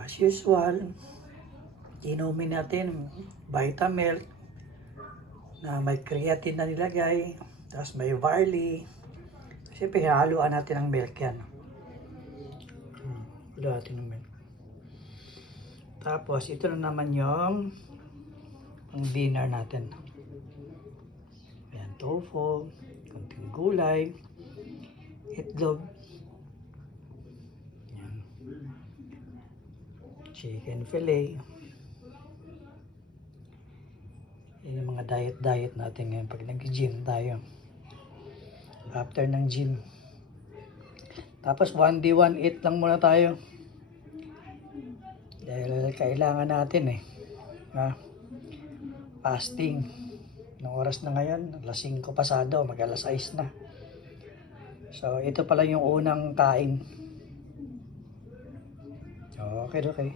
as usual, inumin natin Vitamilk na may creatine na nilagay, tapos may barley. Siyempre, haluan natin ng milk yan. Haluan natin ng milk. Tapos, ito na naman yung ang dinner natin. Ayan, tofu, konting gulay, itlog, ayan, chicken fillet. Yan yung mga diet natin ngayon pag nag-gym tayo. After ng gym. Tapos 1 day 1 eat lang muna tayo. Dahil kailangan natin fasting. Ng oras na ngayon, alas 5 pasado, mag alas 6 na. So ito pala yung unang kain. Okay.